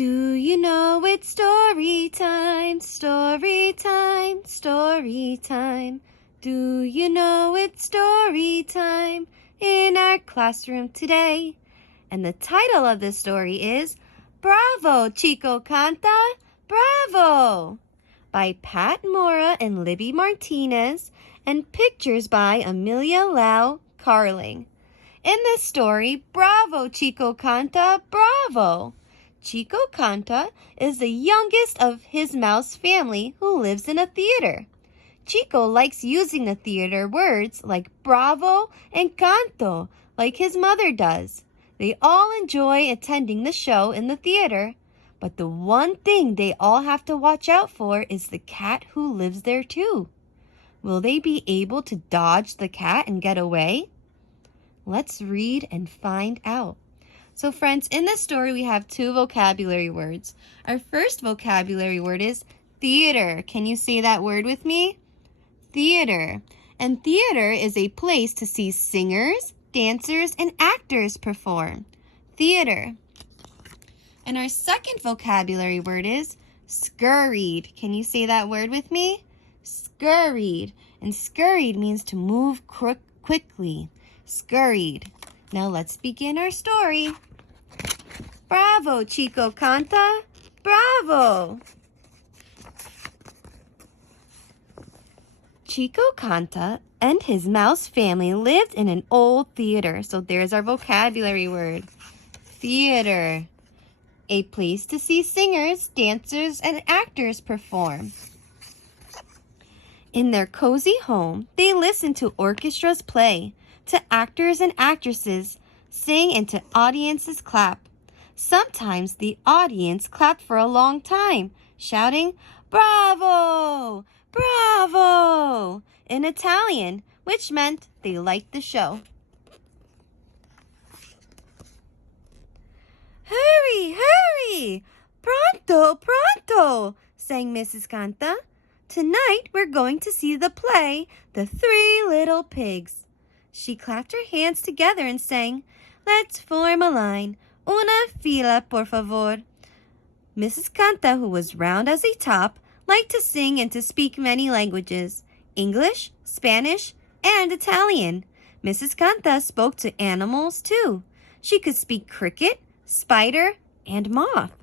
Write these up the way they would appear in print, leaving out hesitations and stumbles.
Do you know it's story time, story time, story time? Do you know it's story time in our classroom today? And the title of this story is Bravo, Chico, Canta, Bravo! By Pat Mora and Libby Martinez, and pictures by Amelia Lau Carling. In this story, Bravo, Chico, Canta, Bravo! Chico Canta is the youngest of his mouse family who lives in a theater. Chico likes using the theater words like bravo and canto like his mother does. They all enjoy attending the show in the theater, but the one thing they all have to watch out for is the cat who lives there too. Will they be able to dodge the cat and get away? Let's read and find out. So friends, in this story we have two vocabulary words. Our first vocabulary word is theater. Can you say that word with me? Theater. And theater is a place to see singers, dancers, and actors perform. Theater. And our second vocabulary word is scurried. Can you say that word with me? Scurried. And scurried means to move quickly. Scurried. Now let's begin our story. Bravo, Chico Canta, bravo! Chico Canta and his mouse family lived in an old theater. So there's our vocabulary word. Theater. A place to see singers, dancers, and actors perform. In their cozy home, they listened to orchestras play, to actors and actresses sing, and to audiences clap. Sometimes the audience clapped for a long time, shouting, "Bravo! Bravo!" in Italian, which meant they liked the show. "Hurry, hurry! Pronto, pronto!" sang Mrs. Canta. "Tonight we're going to see the play, The Three Little Pigs." She clapped her hands together and sang, "Let's form a line. Una fila, por favor." Mrs. Canta, who was round as a top, liked to sing and to speak many languages, English, Spanish, and Italian. Mrs. Canta spoke to animals too. She could speak cricket, spider, and moth.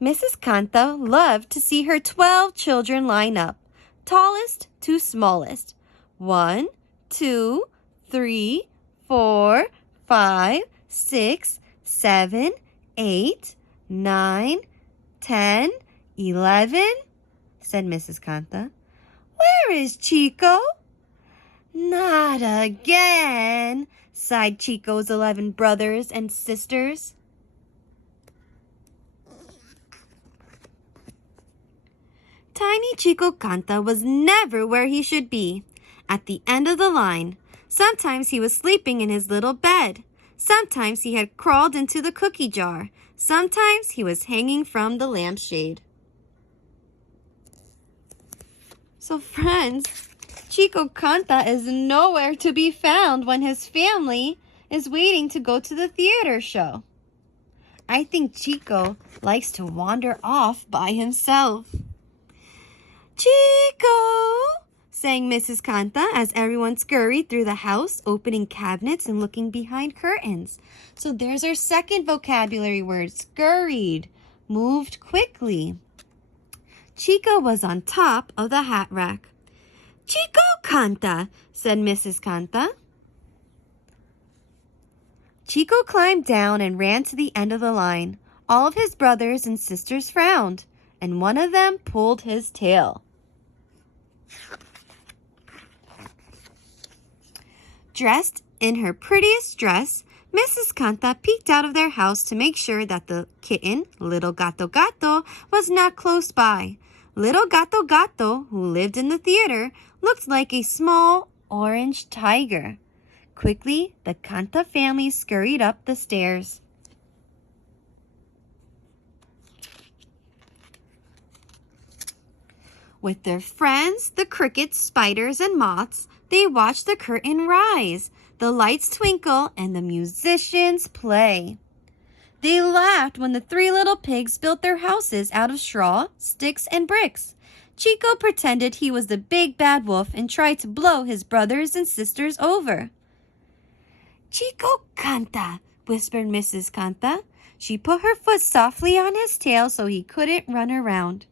Mrs. Canta loved to see her 12 children line up, tallest to smallest. 1, 2, 3, 4, 5, 6, 7, 8, 9, 10, 11, said Mrs. Canta. "Where is Chico?" "Not again," sighed Chico's 11 brothers and sisters. Tiny Chico Canta was never where he should be, at the end of the line. Sometimes he was sleeping in his little bed. Sometimes he had crawled into the cookie jar. Sometimes he was hanging from the lampshade. So friends, Chico Canta is nowhere to be found when his family is waiting to go to the theater show. I think Chico likes to wander off by himself. "Chico!" sang Mrs. Canta as everyone scurried through the house, opening cabinets and looking behind curtains. So there's our second vocabulary word, scurried, moved quickly. Chico was on top of the hat rack. "Chico Canta," said Mrs. Canta. Chico climbed down and ran to the end of the line. All of his brothers and sisters frowned, and one of them pulled his tail. Dressed in her prettiest dress, Mrs. Canta peeked out of their house to make sure that the kitten, Little Gato Gato, was not close by. Little Gato Gato, who lived in the theater, looked like a small orange tiger. Quickly, the Canta family scurried up the stairs. With their friends, the crickets, spiders, and moths, they watched the curtain rise, the lights twinkle, and the musicians play. They laughed when the three little pigs built their houses out of straw, sticks, and bricks. Chico pretended he was the big bad wolf and tried to blow his brothers and sisters over. "Chico, Canta," whispered Mrs. Canta. She put her foot softly on his tail so he couldn't run around.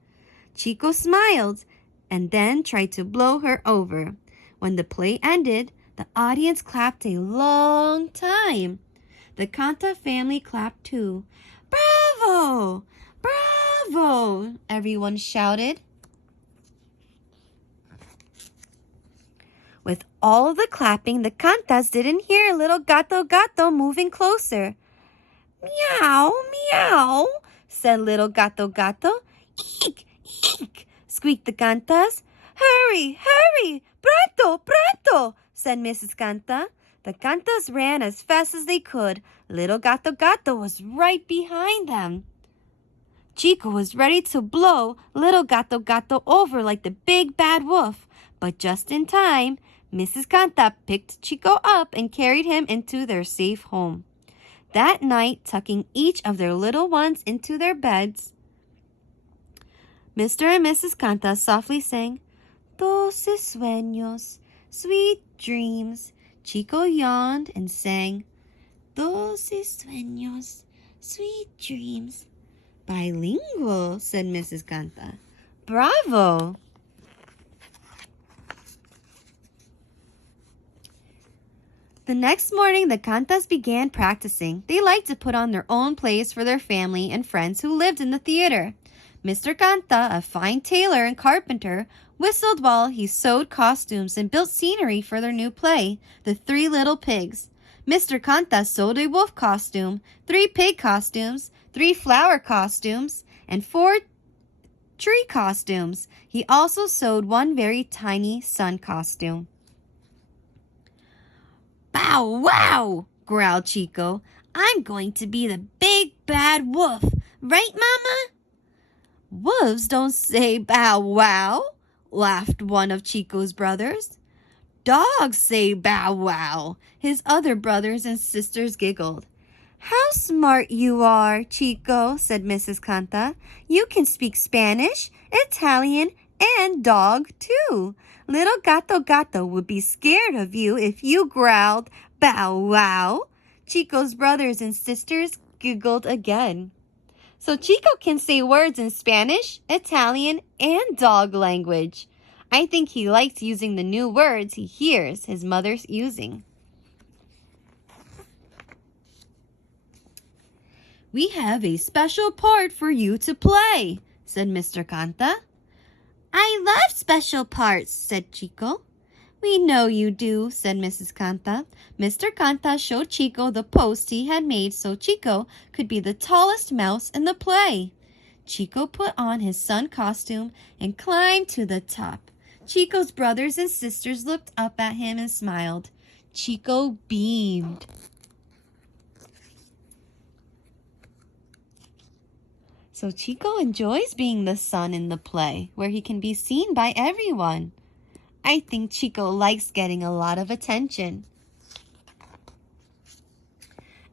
Chico smiled and then tried to blow her over. When the play ended, the audience clapped a long time. The Canta family clapped too. "Bravo! Bravo!" everyone shouted. With all the clapping, the Cantas didn't hear little Gato Gato moving closer. "Meow, meow," said little Gato Gato. "Eek, eek," squeaked the Cantas. "Hurry, hurry, pronto, pronto," said Mrs. Canta. The Cantas ran as fast as they could. Little Gato Gato was right behind them. Chico was ready to blow little Gato Gato over like the big bad wolf, but just in time, Mrs. Canta picked Chico up and carried him into their safe home. That night, tucking each of their little ones into their beds, Mr. and Mrs. Canta softly sang, "Dulces sueños, sweet dreams." Chico yawned and sang, "Dulces sueños, sweet dreams." "Bilingual," said Mrs. Canta. "Bravo!" The next morning, the Cantas began practicing. They liked to put on their own plays for their family and friends who lived in the theater. Mr. Canta, a fine tailor and carpenter, whistled while he sewed costumes and built scenery for their new play, The Three Little Pigs. Mr. Canta sewed a wolf costume, 3 pig costumes, 3 flower costumes, and 4 tree costumes. He also sewed 1 very tiny sun costume. "Bow wow!" growled Chico. "I'm going to be the big bad wolf. Right, Mama?" "Wolves don't say bow wow," laughed one of Chico's brothers. "Dogs say bow wow," his other brothers and sisters giggled. "How smart you are, Chico," said Mrs. Canta. "You can speak Spanish, Italian, and dog, too. Little Gato Gato would be scared of you if you growled bow wow." Chico's brothers and sisters giggled again. So Chico can say words in Spanish, Italian, and dog language. I think he likes using the new words he hears his mother using. "We have a special part for you to play," said Mr. Canta. "I love special parts," said Chico. "We know you do," said Mrs. Canta. Mr. Canta showed Chico the post he had made so Chico could be the tallest mouse in the play. Chico put on his sun costume and climbed to the top. Chico's brothers and sisters looked up at him and smiled. Chico beamed. So Chico enjoys being the sun in the play, where he can be seen by everyone. I think Chico likes getting a lot of attention.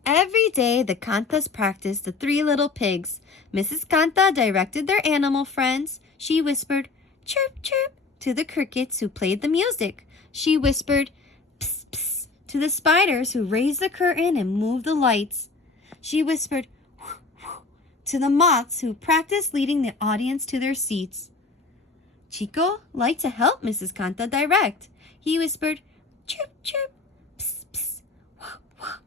Every day, the Cantas practiced The Three Little Pigs. Mrs. Canta directed their animal friends. She whispered, "Chirp, chirp," to the crickets who played the music. She whispered, "Psst, psst," to the spiders who raised the curtain and moved the lights. She whispered, "Whoo, whoo," to the moths who practiced leading the audience to their seats. Chico liked to help Mrs. Canta direct. He whispered, "Chirp, chirp, psst, psst, wah, wah."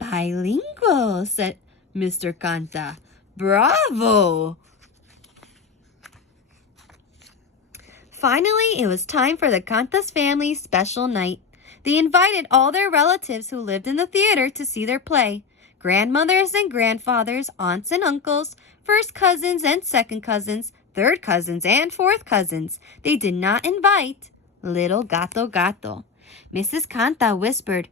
"Bilingual," said Mr. Canta. "Bravo!" Finally, it was time for the Cantas family's special night. They invited all their relatives who lived in the theater to see their play. Grandmothers and grandfathers, aunts and uncles, first cousins and second cousins, third cousins and fourth cousins. They did not invite little Gato Gato. Mrs. Canta whispered,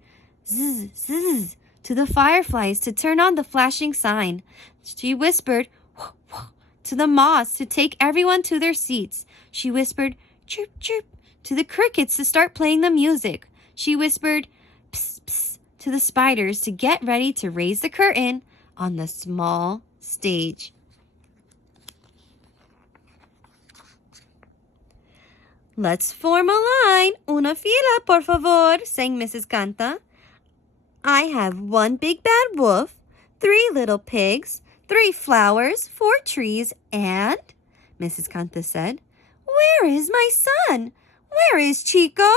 "Zzz, zzz," to the fireflies to turn on the flashing sign. She whispered, "Whoo, whoo," to the moths to take everyone to their seats. She whispered, "Chirp, chirp," to the crickets to start playing the music. She whispered, "Psst, psst," to the spiders to get ready to raise the curtain on the small stage. Let's form a line. Una fila, por favor, sang Mrs. Canta. I have 1 big bad wolf, 3 little pigs, 3 flowers, 4 trees, and, Mrs. Canta said, where is my son? Where is Chico?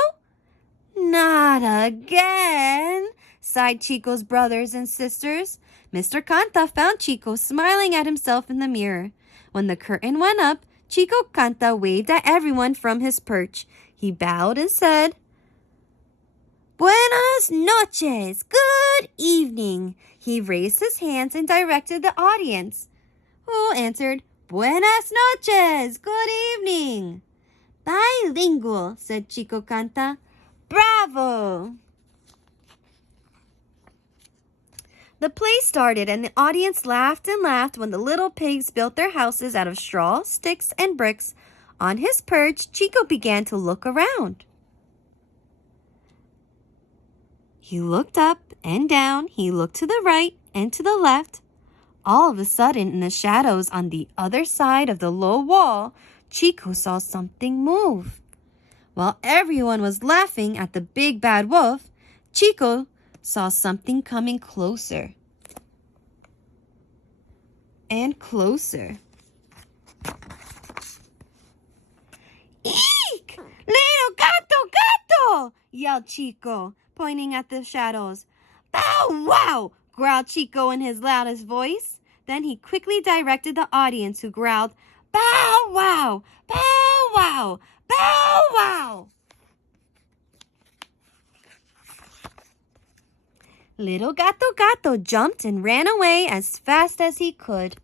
Not again, sighed Chico's brothers and sisters. Mr. Canta found Chico smiling at himself in the mirror. When the curtain went up, Chico Canta waved at everyone from his perch. He bowed and said, Buenas noches, good evening. He raised his hands and directed the audience, who answered, Buenas noches, good evening. Bilingual, said Chico Canta. Bravo! The play started and the audience laughed and laughed when the little pigs built their houses out of straw, sticks, and bricks. On his perch, Chico began to look around. He looked up and down. He looked to the right and to the left. All of a sudden, in the shadows on the other side of the low wall, Chico saw something move. While everyone was laughing at the big bad wolf, Chico saw something coming closer and closer. Eek! Little gato! Yelled Chico, pointing at the shadows. Bow wow! Growled Chico in his loudest voice. Then he quickly directed the audience, who growled, Bow wow! Bow wow! Bow wow! Little gato jumped and ran away as fast as he could.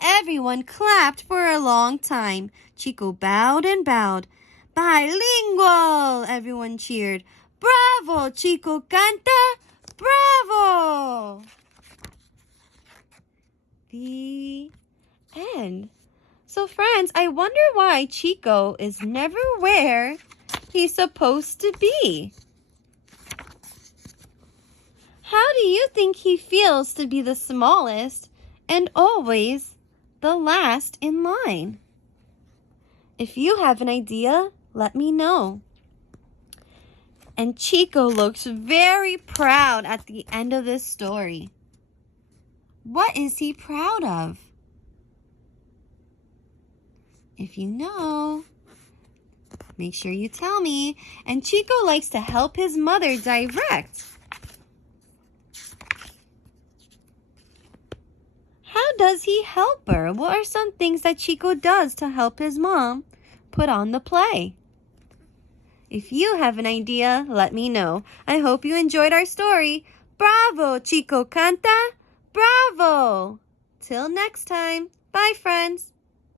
Everyone clapped for a long time. Chico bowed and bowed. Bilingual! Everyone cheered. Bravo, Chico Canta! Bravo! The end. So friends, I wonder why Chico is never where he's supposed to be. How do you think he feels to be the smallest and always the last in line? If you have an idea, let me know. And Chico looks very proud at the end of this story. What is he proud of? If you know, make sure you tell me. And Chico likes to help his mother direct. How does he help her? What are some things that Chico does to help his mom put on the play? If you have an idea, let me know. I hope you enjoyed our story. Bravo, Chico Canta! Bravo! Till next time. Bye, friends.